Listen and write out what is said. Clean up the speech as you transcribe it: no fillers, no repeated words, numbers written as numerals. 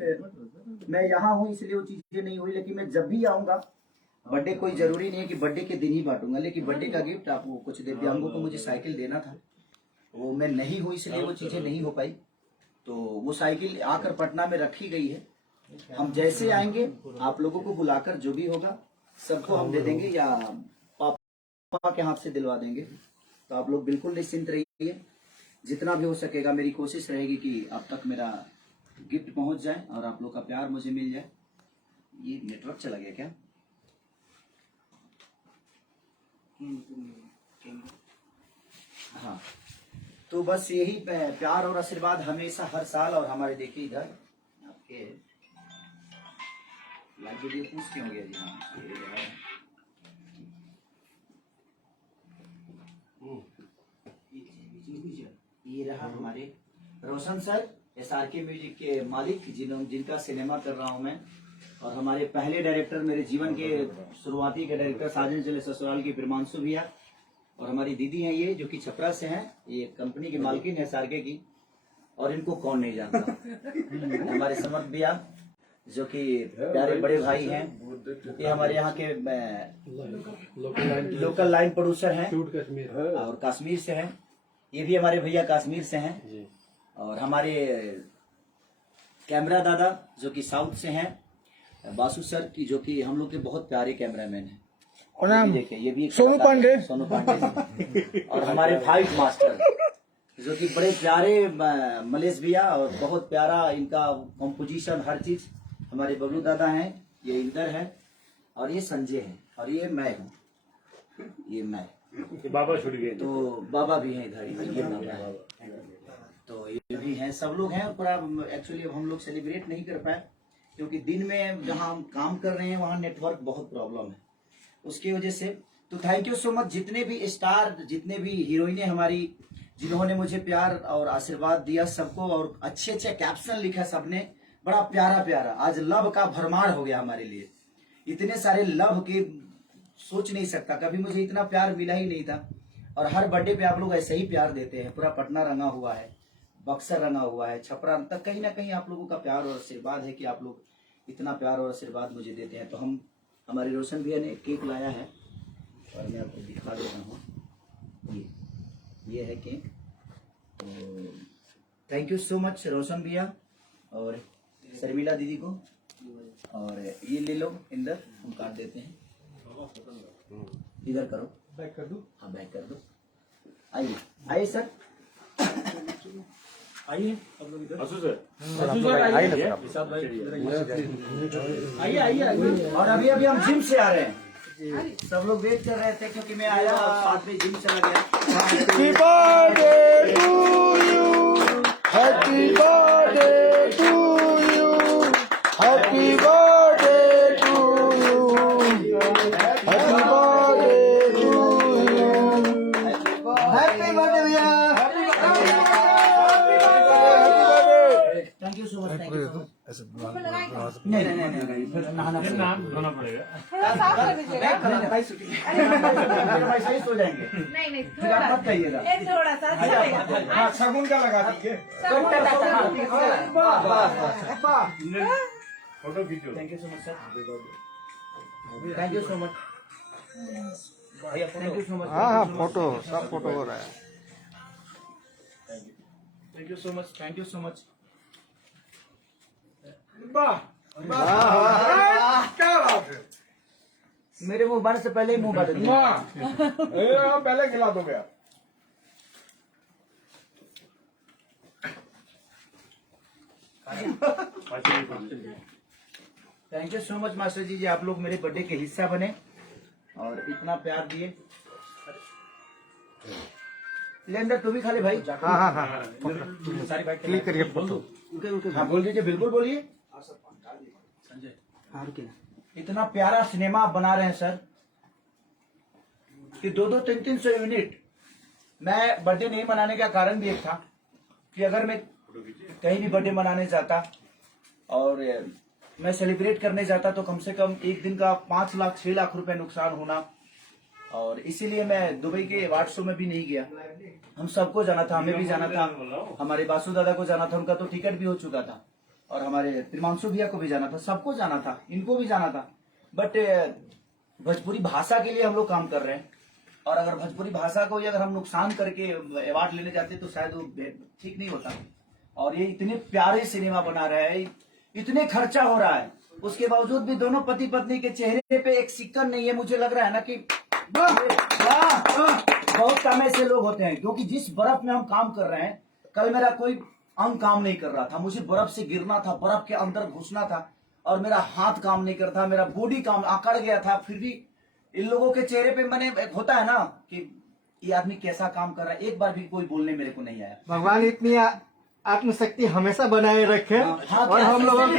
मैं यहाँ हूँ इसलिए वो चीजें नहीं हुई, लेकिन मैं जब भी आऊंगा बर्थडे, कोई जरूरी नहीं है कि बर्थडे के दिन ही बांटूंगा, लेकिन बर्थडे का गिफ्ट आपको कुछ दिव्यांगों को मुझे साइकिल देना था, वो मैं नहीं हूँ इसलिए वो चीजें नहीं हो पाई। तो वो साइकिल आकर पटना में रखी गई है। हम जैसे आएंगे आप लोगों को बुलाकर जो भी होगा सबको हम दे देंगे, या पापा के हाथ से दिलवा देंगे। तो आप लोग बिल्कुल निश्चिंत रहिए, जितना भी हो सकेगा मेरी कोशिश रहेगी कि आप तक मेरा गिफ्ट पहुंच जाए और आप लोग का प्यार मुझे मिल जाए। ये नेटवर्क चला गया क्या? हाँ, तो बस यही प्यार और आशीर्वाद हमेशा हर साल। और हमारे देखिए इधर आपके लाइव वीडियो पूछ क्यों हो गया जी? हाँ, ये रहा हमारे रोशन सर, SRK म्यूजिक के मालिक, जिनका सिनेमा कर रहा हूं मैं। और हमारे पहले डायरेक्टर, मेरे जीवन के शुरुआती के डायरेक्टर साजन चले ससुराल की प्रिमांशु भैया। और हमारी दीदी हैं ये, जो कि छपरा से हैं, ये कंपनी की मालकिन है SRK की। और इनको कौन नहीं जानता, हमारे समर्थ भैया जो कि प्यारे बड़े भाई हैं। ये हमारे यहाँ के लोकल लाइन प्रोड्यूसर हैं और कश्मीर से हैं। ये भी हमारे भैया कश्मीर से हैं। और हमारे कैमरा दादा जो कि साउथ से हैं, बासु सर की, जो कि हम लोग के बहुत प्यारे कैमरामैन हैं। और देखिए ये भी सोनू पांडे। और हमारे फाइट मास्टर जो कि बड़े प्यारे मलेश भैया, और बहुत प्यारा इनका कंपोजिशन हर चीज। हमारे बबलू दादा हैं, ये इंदर है, और ये संजय है, और ये मैं हूँ, ये मैं। बाबा छुट गए तो बाबा भी हैं इधर, ये बाबा है। तो ये भी हैं, सब लोग हैं। पूरा एक्चुअली हम लोग सेलिब्रेट नहीं कर पाए क्योंकि दिन में जहाँ हम काम कर रहे हैं वहाँ नेटवर्क बहुत प्रॉब्लम है, उसकी वजह से। तो थैंक यू सो मच जितने भी स्टार, जितने भी हीरोइनें हमारी, जिन्होंने मुझे प्यार और आशीर्वाद दिया सबको, और अच्छे अच्छे कैप्शन लिखा सबने, बड़ा प्यारा प्यारा। आज लव का भरमार हो गया हमारे लिए, इतने सारे लव के सोच नहीं सकता, कभी मुझे इतना प्यार मिला ही नहीं था। और हर बर्थडे पे आप लोग ऐसे ही प्यार देते हैं। पूरा पटना रंगा हुआ है, बक्सर रंगा हुआ है, छपरा तक, कहीं ना कहीं आप लोगों का प्यार और आशीर्वाद है कि आप लोग इतना प्यार और आशीर्वाद मुझे देते हैं। तो हम, हमारे रोशन भैया ने केक लाया है और मैं आपको दिखा देता हूँ। ये है केक। तो थैंक यू सो मच रोशन भैया और शर्मिला दीदी को। और ये ले लो इंदर, हम काट देते हैं। इधर करो, बैक कर दो। हाँ बैक कर दो। आइए आइए सर, आइए सब लोग इधर। आइए आइए आइए। और अभी अभी हम जिम से आ रहे हैं, सब लोग वेट कर रहे थे क्योंकि मैं आया और साथ में जिम चला गया। Happy birthday to you, happy birthday to you, happy birthday to you, happy birthday to you, happy birthday भैया। Thank you so much, thank you so much. नहीं नहीं नहीं नहीं, फिर नहाना पड़ेगा। सही सो जाएंगे। नहीं नहीं, फिर आप मत कहिएगा। थोड़ा सा अच्छा लगेगा। हाँ, शगुन का लगा दीजिए। फोटो खींचो। Thank you so much sir, thank you so much भैया, थैंक यू सो मच। हाँ हाँ, फोटो, सब फोटो हो रहा है। Thank you so much, thank you so much. वाह वाह, क्या बात है। मेरे मुंह बढ़ने से पहले ही मुंह बढ़ गया। वाह, पहले खिला दोगे आप। Thank you so much master ji, आप लोग मेरे बर्थडे के हिस्सा बने और इतना प्यार दिए। लेंडर तू भी खा ले भाई। हाँ हाँ हाँ, सारी बाइक क्लिक करिए फोटो। हाँ बोल दीजिए, बिल्कुल बोलिए संजय। हाँ रुकिए। इतना प्यारा सिनेमा आप बना रहे हैं सर कि 200-300 यूनिट। मैं बर्थडे नहीं मनाने का कारण भी एक था कि अगर मैं कहीं भी बर्थडे मनाने जाता और मैं सेलिब्रेट करने जाता तो कम से कम एक दिन का 5 लाख 6 लाख रुपए नुकसान होना। और इसीलिए मैं दुबई के अवार्ड शो में भी नहीं गया। हम सबको जाना था, हमें भी जाना था, हमारे बासु दादा को जाना था, उनका तो टिकट भी हो चुका था। और हमारे त्रिमांशु भैया को भी जाना था, सबको जाना था, इनको भी जाना था। बट भोजपुरी भाषा के लिए हम लोग काम कर रहे हैं, और अगर भोजपुरी भाषा को ही अगर हम नुकसान करके अवार्ड लेने जाते तो शायद वो ठीक नहीं होता। और ये इतने प्यारे सिनेमा बना रहा है, इतने खर्चा हो रहा है, उसके बावजूद भी दोनों पति पत्नी के चेहरे पे एक सिक्कन नहीं है। मुझे लग रहा है ना कि बहुत कम ऐसे लोग होते हैं, क्योंकि जिस बर्फ में हम काम कर रहे हैं, कल मेरा कोई अंग काम नहीं कर रहा था, मुझे बर्फ से गिरना था, बर्फ के अंदर घुसना था, और मेरा हाथ काम नहीं करता, मेरा बॉडी काम अकड़ गया था। फिर भी इन लोगों के चेहरे पे मैंने, एक होता है ना कि ये आदमी कैसा काम कर रहा है, एक बार भी कोई बोलने मेरे को नहीं आया। भगवान इतनी आत्मशक्ति हमेशा बनाए रखे हाँ, और हम लोगों की